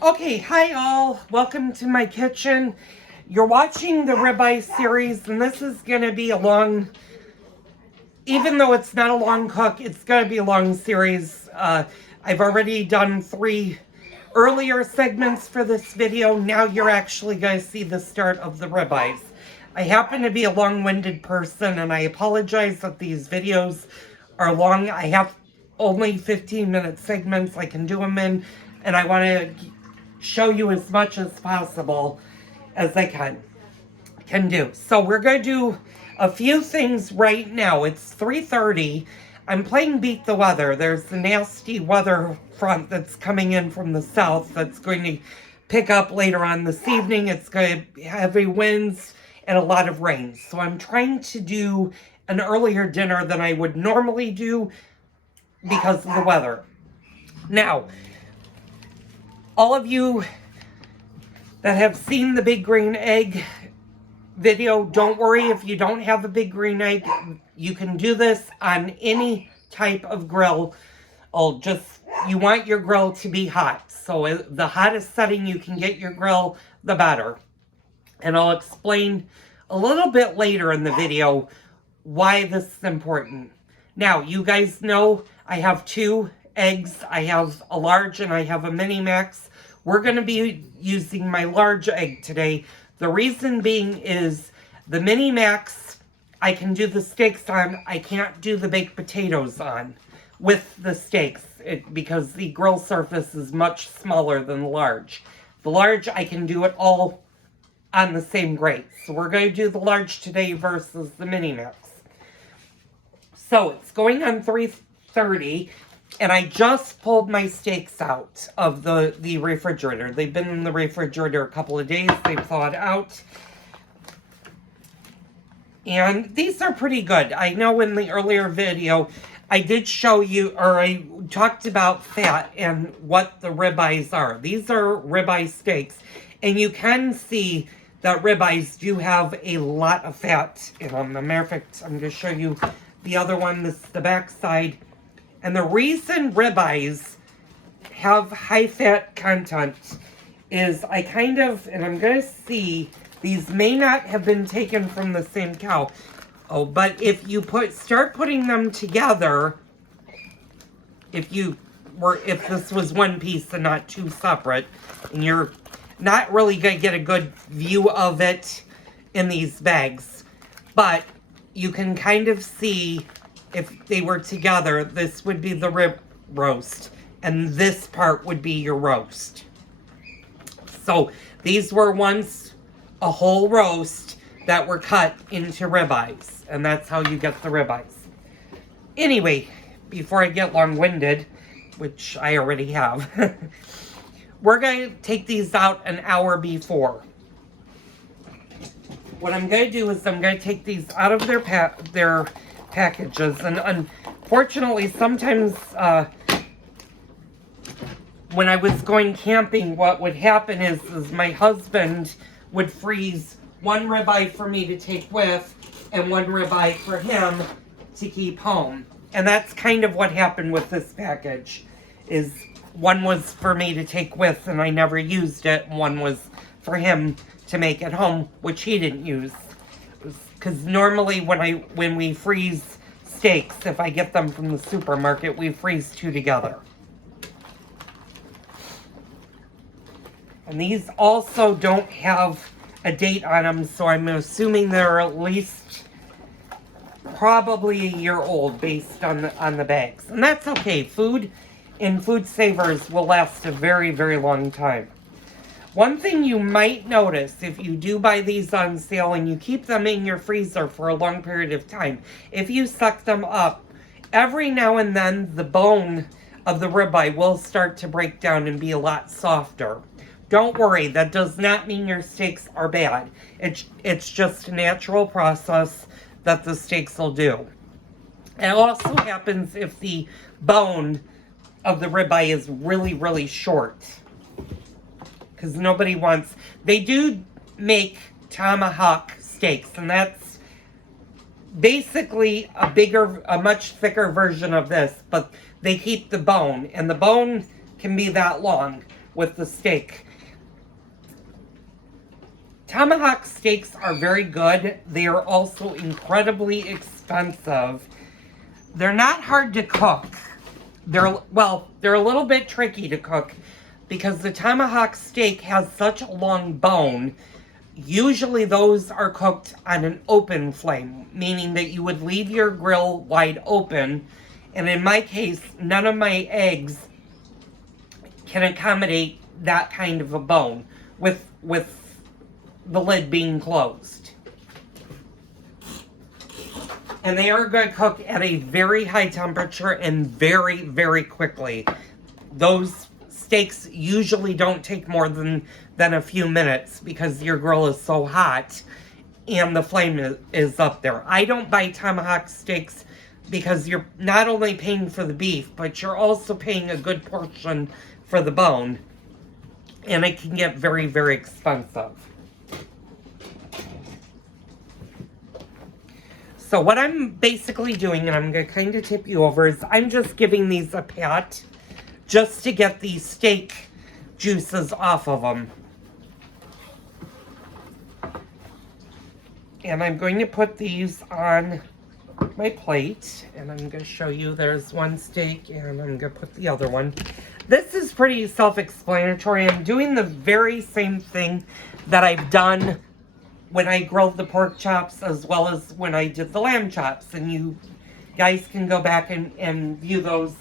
Okay, hi all. Welcome to my kitchen. You're watching the ribeye series, and this is going to be a long, even though it's not a long cook, it's going to be a long series. I've already done 3 earlier segments for this video. Now you're actually going to see the start of the ribeyes. I happen to be a long-winded person, and I apologize that these videos are long. I have only 15-minute segments I can do them in, and I want to show you as much as possible as I can do. So we're going to do a few things right now. It's 3:30. I'm playing Beat the Weather. There's the nasty weather front that's coming in from the south that's going to pick up later on this evening. It's going to be heavy winds and a lot of rain. So I'm trying to do an earlier dinner than I would normally do because of the weather. Now, all of you that have seen the big green egg video, don't worry if you don't have a big green egg. You can do this on any type of grill. You want your grill to be hot. So the hottest setting you can get your grill, the better. And I'll explain a little bit later in the video why this is important. Now, you guys know I have 2 eggs. I have a large and I have a mini max. We're going to be using my large egg today. The reason being is the mini max I can do the steaks on. I can't do the baked potatoes on with the steaks because the grill surface is much smaller than the large. The large, I can do it all on the same grate. So we're going to do the large today versus the mini max. So it's going on 3:30, and I just pulled my steaks out of the refrigerator. They've been in the refrigerator a couple of days. They've thawed out. And these are pretty good. I know in the earlier video, I did show you, or I talked about fat and what the ribeyes are. These are ribeye steaks. And you can see that ribeyes do have a lot of fat in them. As a matter of fact, I'm going to show you the other one. This is the back side. And the reason ribeyes have high fat content is and I'm going to see, these may not have been taken from the same cow. Oh, but if you start putting them together, if this was one piece and not 2 separate, and you're not really going to get a good view of it in these bags, but you can kind of see if they were together, this would be the rib roast, and this part would be your roast. So these were once a whole roast that were cut into ribeyes, and that's how you get the ribeyes. Anyway, before I get long-winded, which I already have, we're going to take these out an hour before. What I'm going to do is I'm going to take these out of their packages, and unfortunately sometimes when I was going camping, what would happen is my husband would freeze 1 ribeye for me to take with and 1 ribeye for him to keep home. And that's kind of what happened with this package, is 1 was for me to take with and I never used it, and 1 was for him to make at home, which he didn't use. Because normally when we freeze steaks, if I get them from the supermarket, we freeze 2 together. And these also don't have a date on them, so I'm assuming they're at least probably a year old based on the bags. And that's okay. Food in food savers will last a very, very long time. One thing you might notice if you do buy these on sale and you keep them in your freezer for a long period of time, if you suck them up, every now and then the bone of the ribeye will start to break down and be a lot softer. Don't worry, that does not mean your steaks are bad. It's just a natural process that the steaks will do. It also happens if the bone of the ribeye is really, really short. Because nobody wants... They do make tomahawk steaks, and that's basically a much thicker version of this, but they keep the bone, and the bone can be that long. with the steak. Tomahawk steaks are very good. They are also incredibly expensive. They're not hard to cook. They're a little bit tricky to cook because the tomahawk steak has such a long bone. Usually those are cooked on an open flame, meaning that you would leave your grill wide open. And in my case, none of my eggs can accommodate that kind of a bone with the lid being closed. And they are going to cook at a very high temperature and very, very quickly. Those steaks usually don't take more than a few minutes because your grill is so hot and the flame is up there. I don't buy tomahawk steaks because you're not only paying for the beef, but you're also paying a good portion for the bone. And it can get very, very expensive. So what I'm basically doing, and I'm going to kind of tip you over, is I'm just giving these a pat just to get these steak juices off of them. And I'm going to put these on my plate, and I'm going to show you there's one steak, and I'm going to put the other one. This is pretty self-explanatory. I'm doing the very same thing that I've done when I grilled the pork chops as well as when I did the lamb chops. And you guys can go back and view those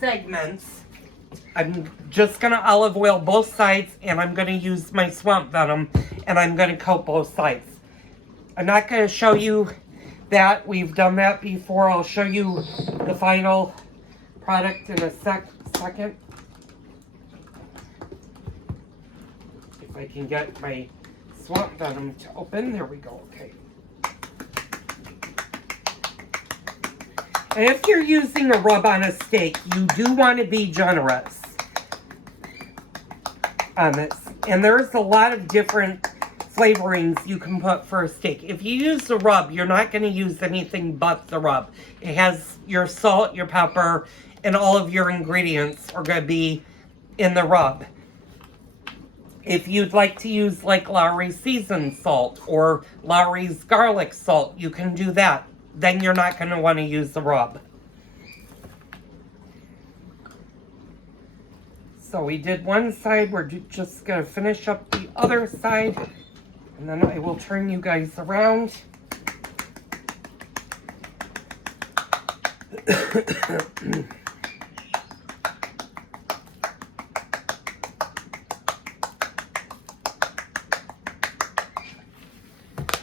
segments. I'm just going to olive oil both sides, and I'm going to use my swamp venom, and I'm going to coat both sides. I'm not going to show you that. We've done that before. I'll show you the final product in a second. If I can get my swamp venom to open. There we go. Okay. And if you're using a rub on a steak, you do want to be generous on this. And there's a lot of different flavorings you can put for a steak. If you use the rub, you're not going to use anything but the rub. It has your salt, your pepper, and all of your ingredients are going to be in the rub. If you'd like to use like Lawry's seasoned salt or Lawry's garlic salt, you can do that. Then you're not going to want to use the rub. So we did one side. We're just going to finish up the other side. And then I will turn you guys around.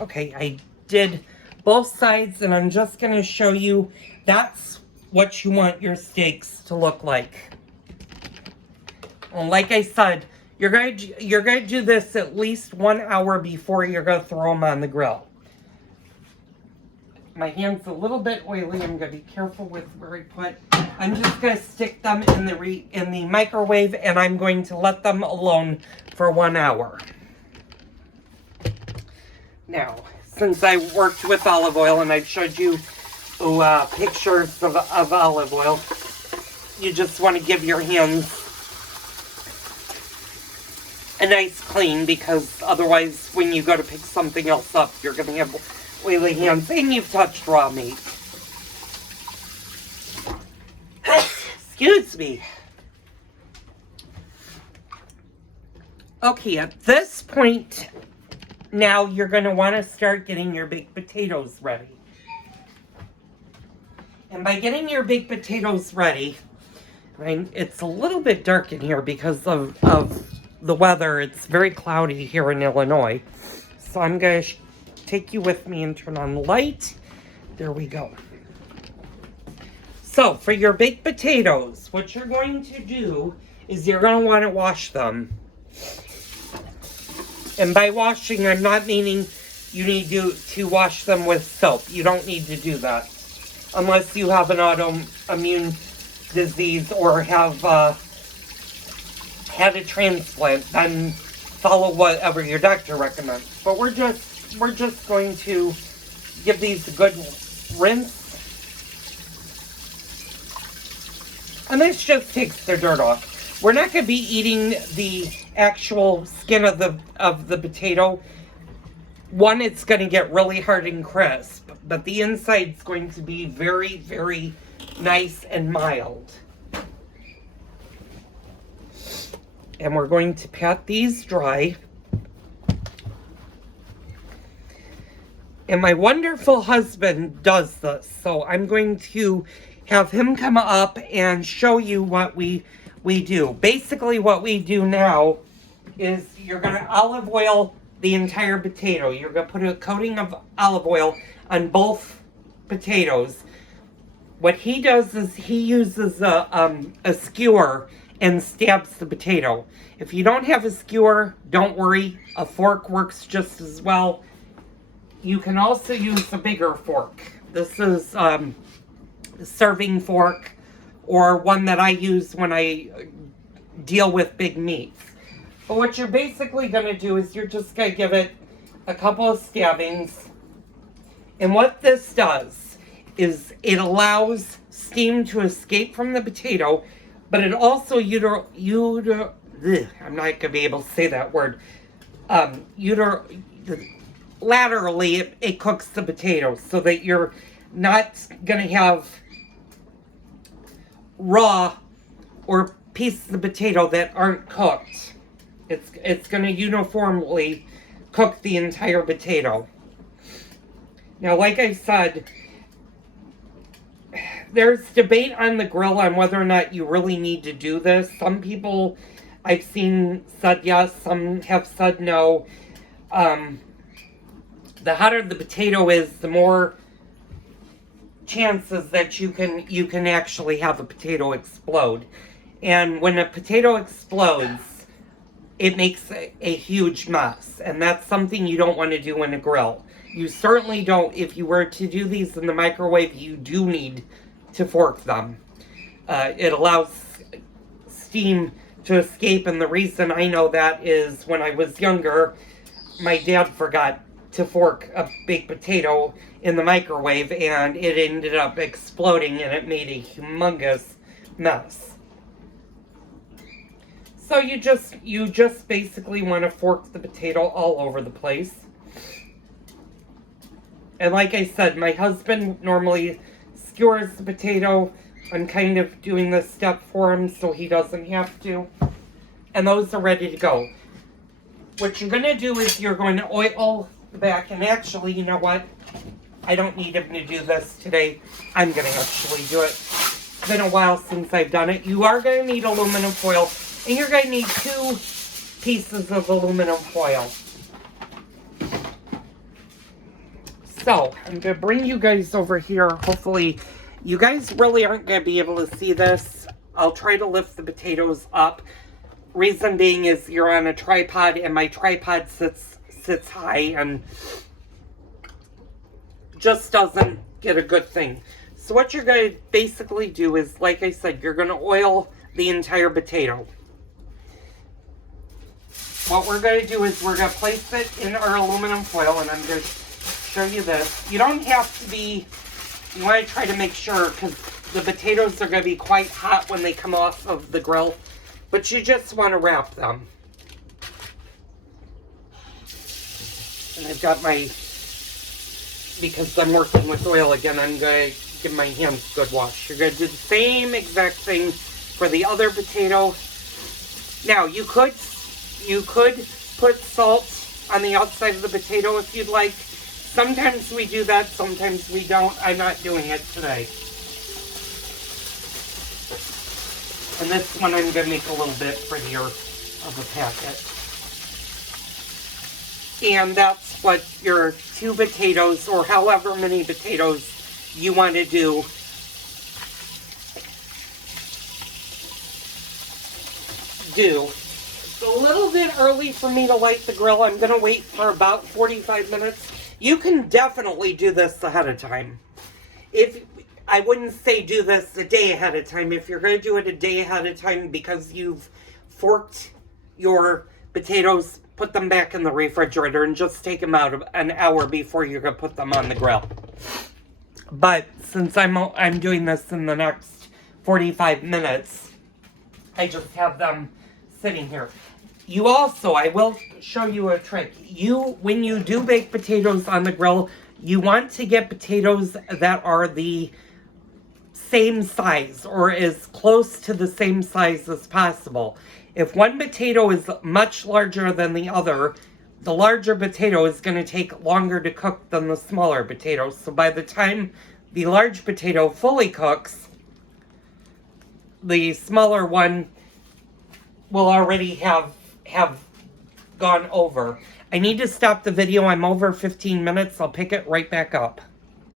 Okay, I did both sides, and I'm just going to show you that's what you want your steaks to look like. And like I said, you're going to do this at least 1 hour before you're going to throw them on the grill. My hand's a little bit oily. I'm going to be careful with where I put. I'm just going to stick them in the microwave, and I'm going to let them alone for 1 hour. Now, since I worked with olive oil and I've showed you pictures of olive oil, you just want to give your hands a nice clean, because otherwise when you go to pick something else up, you're going to have oily hands and you've touched raw meat. Excuse me. Okay, at this point, now you're going to want to start getting your baked potatoes ready. And by getting your baked potatoes ready, right, it's a little bit dark in here because of the weather. It's very cloudy here in Illinois. So I'm going to take you with me and turn on the light. There we go. So for your baked potatoes, what you're going to do is you're going to want to wash them. And by washing, I'm not meaning you need to wash them with soap. You don't need to do that. Unless you have an autoimmune disease or have had a transplant, then follow whatever your doctor recommends. But we're just going to give these a good rinse And this just takes the dirt off. We're not going to be eating the actual skin of the potato. One, it's going to get really hard and crisp, but the inside's going to be very, very nice and mild. And we're going to pat these dry. And my wonderful husband does this, so I'm going to have him come up and show you what we do. Basically, what we do now is you're going to olive oil the entire potato. You're going to put a coating of olive oil on both potatoes. What he does is he uses a skewer and stabs the potato. If you don't have a skewer, don't worry. A fork works just as well. You can also use a bigger fork. This is a serving fork, or one that I use when I deal with big meats. But what you're basically going to do is you're just going to give it a couple of stabbings. And what this does is it allows steam to escape from the potato, but it also I'm not going to be able to say that word. Laterally, it cooks the potatoes so that you're not going to have raw or pieces of potato that aren't cooked. It's going to uniformly cook the entire potato. Now, like I said, there's debate on the grill on whether or not you really need to do this. Some people I've seen said yes, some have said no. The hotter the potato is, the more chances that you can actually have a potato explode. And when a potato explodes, it makes a huge mess. And that's something you don't want to do in a grill. You certainly don't. If you were to do these in the microwave, you do need to fork them. It allows steam to escape, and the reason I know that is when I was younger, my dad forgot to fork a baked potato in the microwave, and it ended up exploding, and it made a humongous mess. So you just basically want to fork the potato all over the place. And like I said, my husband normally skewers the potato. I'm kind of doing this step for him so he doesn't have to. And those are ready to go. What you're going to do is you're going to oil the back. And actually, you know what? I don't need him to do this today. I'm going to actually do it. It's been a while since I've done it. You are going to need aluminum foil. And you're going to need 2 pieces of aluminum foil. So, I'm going to bring you guys over here. Hopefully, you guys really aren't going to be able to see this. I'll try to lift the potatoes up. Reason being is you're on a tripod, and my tripod sits high and just doesn't get a good thing. So what you're going to basically do is, like I said, you're going to oil the entire potato. What we're going to do is we're going to place it in our aluminum foil, and I'm going to show you this. You don't have to be, you want to try to make sure, because the potatoes are going to be quite hot when they come off of the grill, but you just want to wrap them. And I've got my, because I'm working with oil again, I'm going to give my hands a good wash. You're going to do the same exact thing for the other potato. Now, you could put salt on the outside of the potato if you'd like. Sometimes we do that, sometimes we don't. I'm not doing it today. And this one I'm going to make a little bit prettier of a packet. And that's what your 2 potatoes, or however many potatoes you want to do. It's a little bit early for me to light the grill. I'm going to wait for about 45 minutes. You can definitely do this ahead of time. I wouldn't say do this a day ahead of time. If you're going to do it a day ahead of time because you've forked your potatoes, put them back in the refrigerator and just take them out an hour before you're going to put them on the grill. But since I'm doing this in the next 45 minutes. I just have them sitting here. You also, I will show you a trick. When you do bake potatoes on the grill, you want to get potatoes that are the same size or as close to the same size as possible. If one potato is much larger than the other, the larger potato is going to take longer to cook than the smaller potato. So by the time the large potato fully cooks, the smaller one will already have gone over. I need to stop the video. I'm over 15 minutes. I'll pick it right back up.